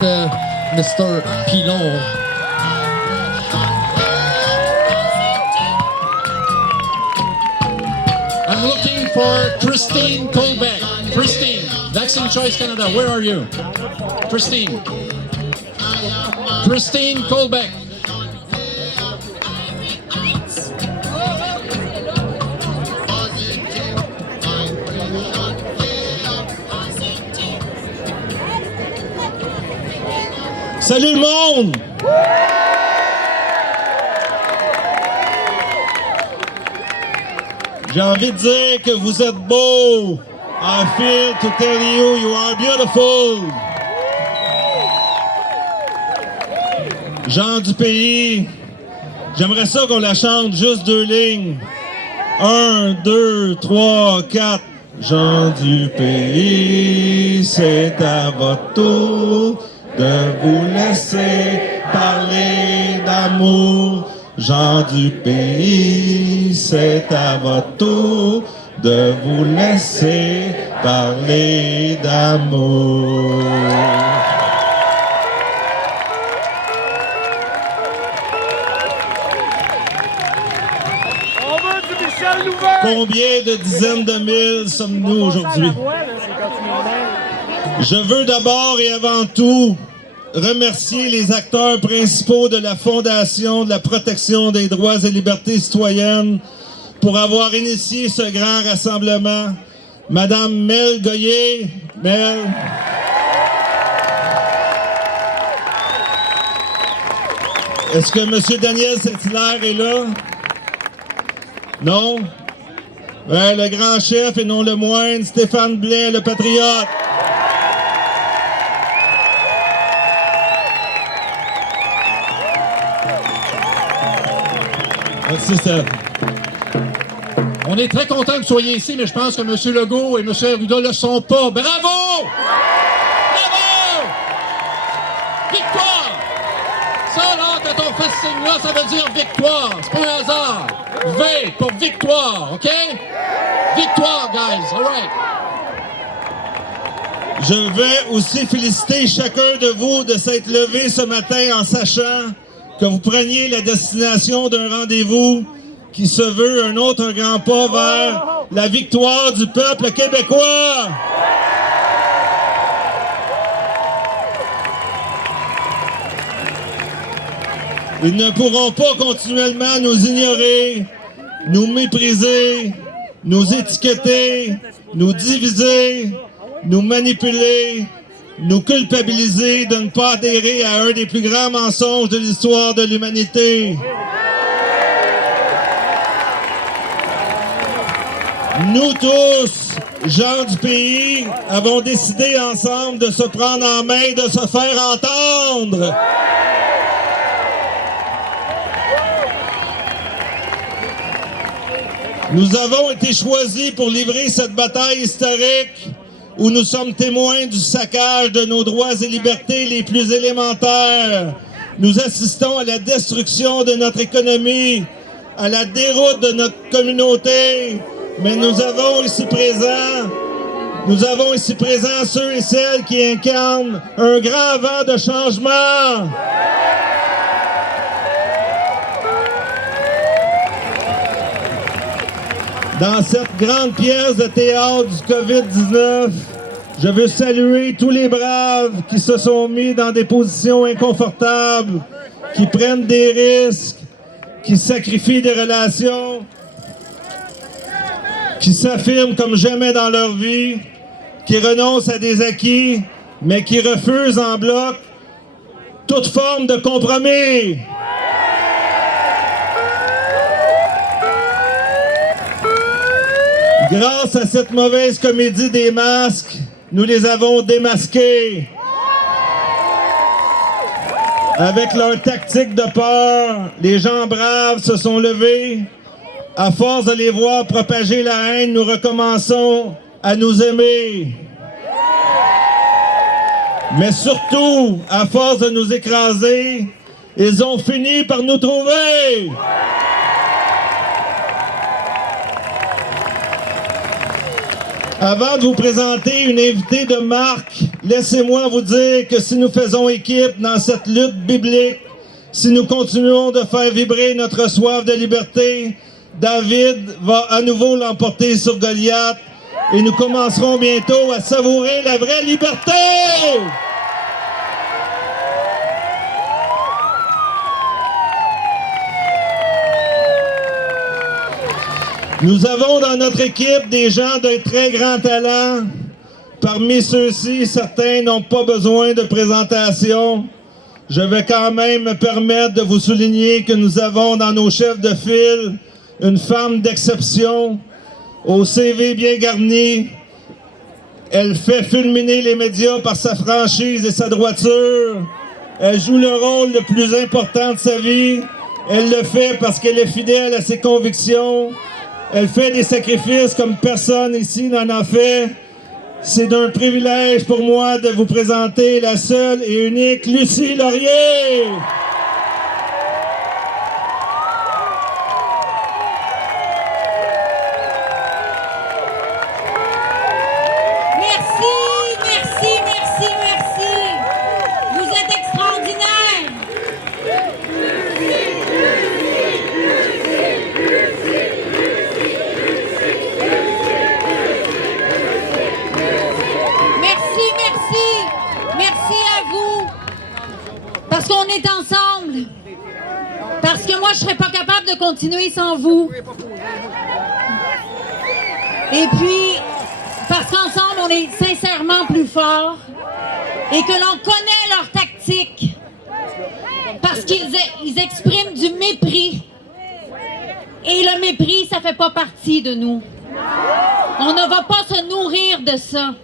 Mr. Pilon. I'm looking for Christine Colbeck. Christine, Vaccine Choice Canada, where are you? Christine. Christine Colbeck. Salut le monde! J'ai envie de dire que vous êtes beaux. I feel to tell you, you are beautiful. Gens du pays, j'aimerais ça qu'on la chante juste 2 lignes. 1, 2, 3, 4. Gens du pays, c'est à votre tour de vous laisser parler d'amour. Gens du pays, c'est à votre tour de vous laisser parler d'amour. Combien de dizaines de mille sommes-nous aujourd'hui? Je veux d'abord et avant tout remercier les acteurs principaux de la Fondation de la protection des droits et libertés citoyennes pour avoir initié ce grand rassemblement. Madame Mel Goyer, Mel. Est-ce que Monsieur Daniel Saint-Hilaire est là? Non? Ouais, le grand chef et non le moindre, Stéphane Blais, le patriote. Merci, Steph. On est très content que vous soyez ici, mais je pense que M. Legault et M. Arruda ne le sont pas. Bravo! Bravo! Victoire! Ça, là, quand on fait ce signe-là, ça veut dire victoire. C'est pas un hasard. V pour victoire, OK? Victoire, guys. All right. Je vais aussi féliciter chacun de vous de s'être levé ce matin en sachant que vous preniez la destination d'un rendez-vous qui se veut un autre grand pas vers la victoire du peuple québécois. Ils ne pourront pas continuellement nous ignorer, nous mépriser, nous étiqueter, nous diviser, nous manipuler, nous culpabiliser de ne pas adhérer à un des plus grands mensonges de l'histoire de l'humanité. Nous tous, gens du pays, avons décidé ensemble de se prendre en main, de se faire entendre. Nous avons été choisis pour livrer cette bataille historique où nous sommes témoins du saccage de nos droits et libertés les plus élémentaires. Nous assistons à la destruction de notre économie, à la déroute de notre communauté, mais nous avons ici présents ceux et celles qui incarnent un grand vent de changement. Dans cette grande pièce de théâtre du COVID-19, je veux saluer tous les braves qui se sont mis dans des positions inconfortables, qui prennent des risques, qui sacrifient des relations, qui s'affirment comme jamais dans leur vie, qui renoncent à des acquis, mais qui refusent en bloc toute forme de compromis. Grâce à cette mauvaise comédie des masques, nous les avons démasqués. Avec leur tactique de peur, les gens braves se sont levés. À force de les voir propager la haine, nous recommençons à nous aimer. Mais surtout, à force de nous écraser, ils ont fini par nous trouver. Avant de vous présenter une invitée de marque, laissez-moi vous dire que si nous faisons équipe dans cette lutte biblique, si nous continuons de faire vibrer notre soif de liberté, David va à nouveau l'emporter sur Goliath et nous commencerons bientôt à savourer la vraie liberté! Nous avons dans notre équipe des gens de très grand talent. Parmi ceux-ci, certains n'ont pas besoin de présentation. Je vais quand même me permettre de vous souligner que nous avons dans nos chefs de file une femme d'exception, au CV bien garni. Elle fait fulminer les médias par sa franchise et sa droiture. Elle joue le rôle le plus important de sa vie. Elle le fait parce qu'elle est fidèle à ses convictions. Elle fait des sacrifices comme personne ici n'en a fait. C'est d'un privilège pour moi de vous présenter la seule et unique Lucie Laurier. Merci. Vous êtes extraordinaires. Merci à vous. Parce qu'on est ensemble. Parce que moi, je serais pas capable de continuer sans vous. Et puis, parce qu'ensemble, on est sincèrement plus forts et que l'on connaît leurs tactiques. Parce qu'ils expriment du mépris. Et le mépris, ça fait pas partie de nous. On ne va pas se nourrir de ça.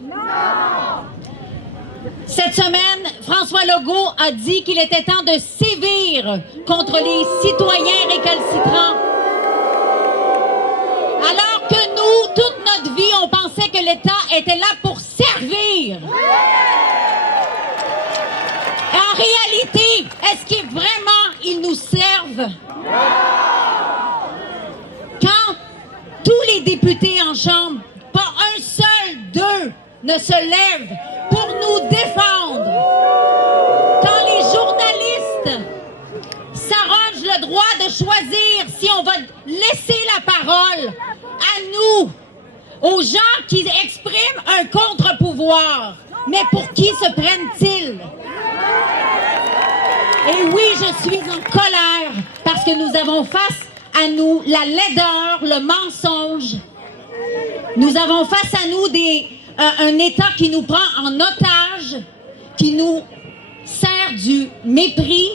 Cette semaine, François Legault a dit qu'il était temps de sévir contre les citoyens récalcitrants. Alors que nous, toute notre vie, on pensait que l'État était là pour servir. En réalité, est-ce qu'ils vraiment, ils nous servent? Quand tous les députés en chambre, pas un seul d'eux ne se lève pour nous défendre. Quand les journalistes s'arrogent le droit de choisir si on va laisser la parole à nous, aux gens qui expriment un contre-pouvoir. Mais pour qui se prennent-ils? Et oui, je suis en colère parce que nous avons face à nous la laideur, le mensonge. Nous avons face à nous un État qui nous prend en otage, qui nous sert du mépris,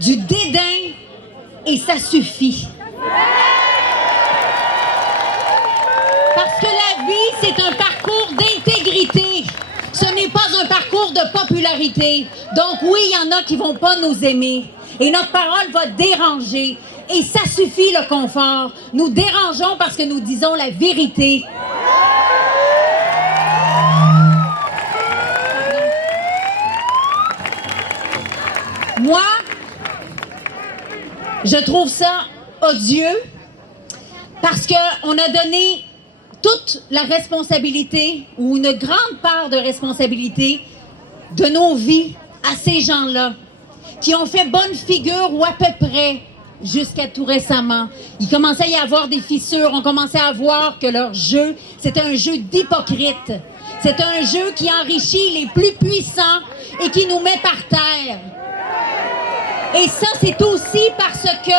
du dédain, et ça suffit. Parce que la vie, c'est un parcours d'intégrité. Ce n'est pas un parcours de popularité. Donc oui, il y en a qui vont pas nous aimer. Et notre parole va déranger. Et ça suffit le confort. Nous dérangeons parce que nous disons la vérité. Moi, je trouve ça odieux parce qu'on a donné toute la responsabilité ou une grande part de responsabilité de nos vies à ces gens-là qui ont fait bonne figure ou à peu près jusqu'à tout récemment. Il commençait à y avoir des fissures. On commençait à voir que leur jeu, c'était un jeu d'hypocrite. C'est un jeu qui enrichit les plus puissants et qui nous met par terre. Et ça, c'est aussi parce que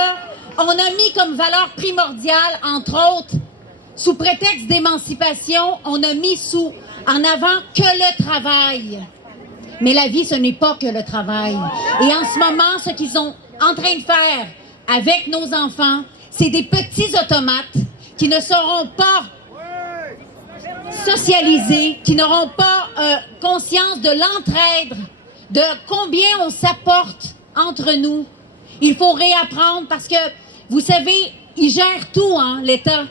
on a mis comme valeur primordiale, entre autres, sous prétexte d'émancipation, on a mis en avant que le travail. Mais la vie, ce n'est pas que le travail. Et en ce moment, ce qu'ils sont en train de faire avec nos enfants, c'est des petits automates qui ne seront pas socialisés, qui n'auront pas conscience de l'entraide, de combien on s'apporte entre nous. Il faut réapprendre parce que, vous savez, ils gèrent tout, hein, l'État.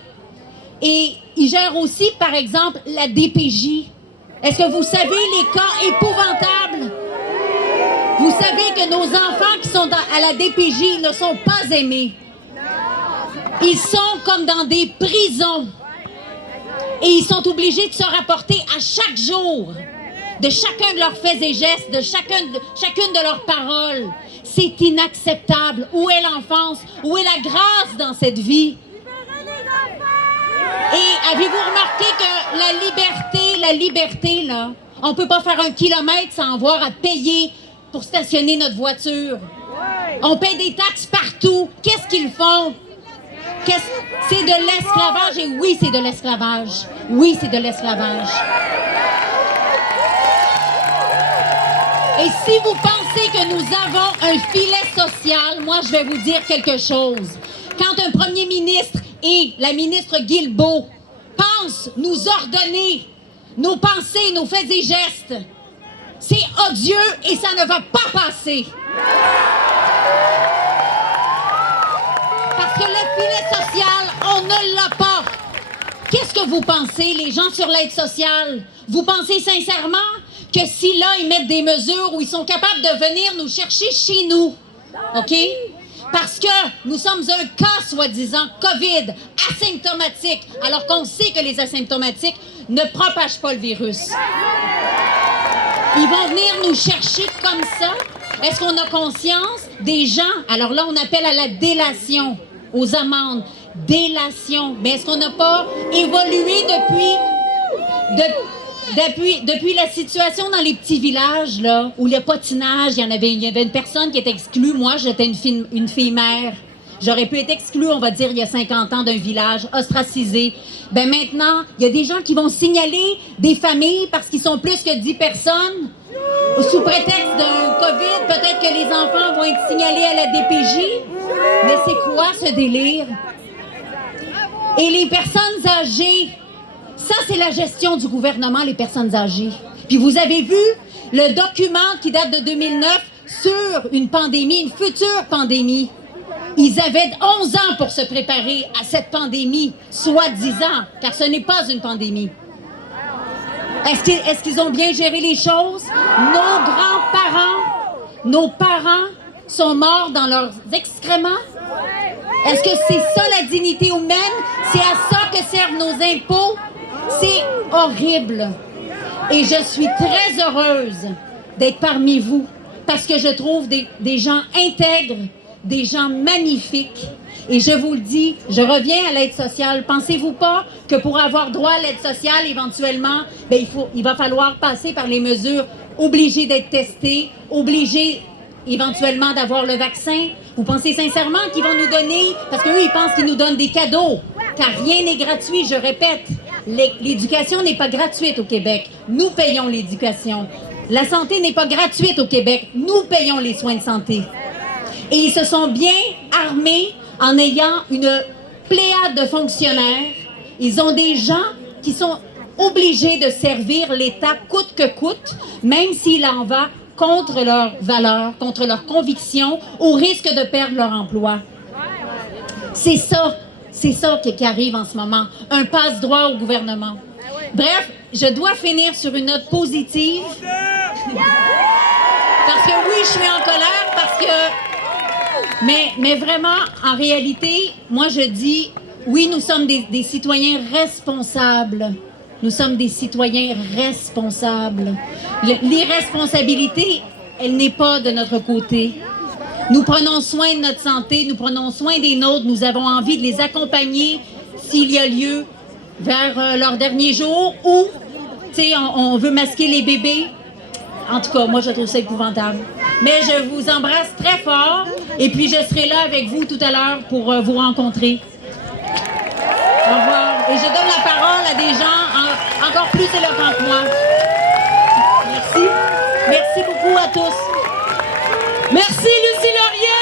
Et ils gèrent aussi, par exemple, la DPJ. Est-ce que vous savez les cas épouvantables? Vous savez que nos enfants qui sont à la DPJ ne sont pas aimés. Ils sont comme dans des prisons. Et ils sont obligés de se rapporter à chaque jour de chacun de leurs faits et gestes, de chacune de leurs paroles. C'est inacceptable. Où est l'enfance? Où est la grâce dans cette vie? Et avez-vous remarqué que la liberté, là, on ne peut pas faire 1 kilomètre sans avoir à payer pour stationner notre voiture. On paye des taxes partout. Qu'est-ce qu'ils font? C'est de l'esclavage. Et oui, c'est de l'esclavage. Oui, c'est de l'esclavage. Et si vous pensez que nous avons un filet social, moi, je vais vous dire quelque chose. Quand un premier ministre et la ministre Guilbeault pensent nous ordonner nos pensées, nos faits et gestes, c'est odieux et ça ne va pas passer. Parce que le filet social, on ne l'a pas. Qu'est-ce que vous pensez, les gens sur l'aide sociale? Vous pensez sincèrement que si là, ils mettent des mesures où ils sont capables de venir nous chercher chez nous, OK? Parce que nous sommes un cas, soi-disant, COVID, asymptomatique, alors qu'on sait que les asymptomatiques ne propagent pas le virus. Ils vont venir nous chercher comme ça. Est-ce qu'on a conscience des gens? Alors là, on appelle à la délation, aux amendes. Délation. Mais est-ce qu'on n'a pas évolué depuis la situation dans les petits villages, là, où le patinage, il y avait une personne qui était exclue. Moi, j'étais une fille mère. J'aurais pu être exclue, on va dire, il y a 50 ans d'un village, ostracisé. Ben maintenant, il y a des gens qui vont signaler des familles parce qu'ils sont plus que 10 personnes. Sous prétexte d'un COVID, peut-être que les enfants vont être signalés à la DPJ. Mais c'est quoi ce délire? Et les personnes âgées, ça, c'est la gestion du gouvernement, les personnes âgées. Puis vous avez vu le document qui date de 2009 sur une pandémie, une future pandémie. Ils avaient 11 ans pour se préparer à cette pandémie, soi-disant, car ce n'est pas une pandémie. Est-ce qu'ils ont bien géré les choses? Nos parents sont morts dans leurs excréments? Est-ce que c'est ça la dignité humaine? C'est à ça que servent nos impôts? C'est horrible. Et je suis très heureuse d'être parmi vous parce que je trouve des gens intègres, des gens magnifiques. Et je vous le dis, je reviens à l'aide sociale. Pensez-vous pas que pour avoir droit à l'aide sociale, éventuellement, il va falloir passer par les mesures, obligés d'être testés, obligés éventuellement d'avoir le vaccin? Vous pensez sincèrement qu'ils vont nous donner, parce qu'eux, ils pensent qu'ils nous donnent des cadeaux, car rien n'est gratuit, je répète. L'éducation n'est pas gratuite au Québec. Nous payons l'éducation. La santé n'est pas gratuite au Québec. Nous payons les soins de santé. Et ils se sont bien armés en ayant une pléiade de fonctionnaires. Ils ont des gens qui sont obligés de servir l'État coûte que coûte, même s'il en va contre leurs valeurs, contre leurs convictions, au risque de perdre leur emploi. C'est ça qui arrive en ce moment. Un passe-droit au gouvernement. Bref, je dois finir sur une note positive. Parce que oui, je suis en colère, parce que... Mais vraiment, en réalité, moi je dis, oui, nous sommes des citoyens responsables. Nous sommes des citoyens responsables. L'irresponsabilité, elle n'est pas de notre côté. Nous prenons soin de notre santé, nous prenons soin des nôtres, nous avons envie de les accompagner s'il y a lieu vers leurs derniers jours ou, tu sais, on veut masquer les bébés. En tout cas, moi, je trouve ça épouvantable. Mais je vous embrasse très fort et puis je serai là avec vous tout à l'heure pour vous rencontrer. Au revoir. Et je donne la parole à des gens encore plus éloquents que moi. Merci. Merci beaucoup à tous. Merci, Lucie Laurier.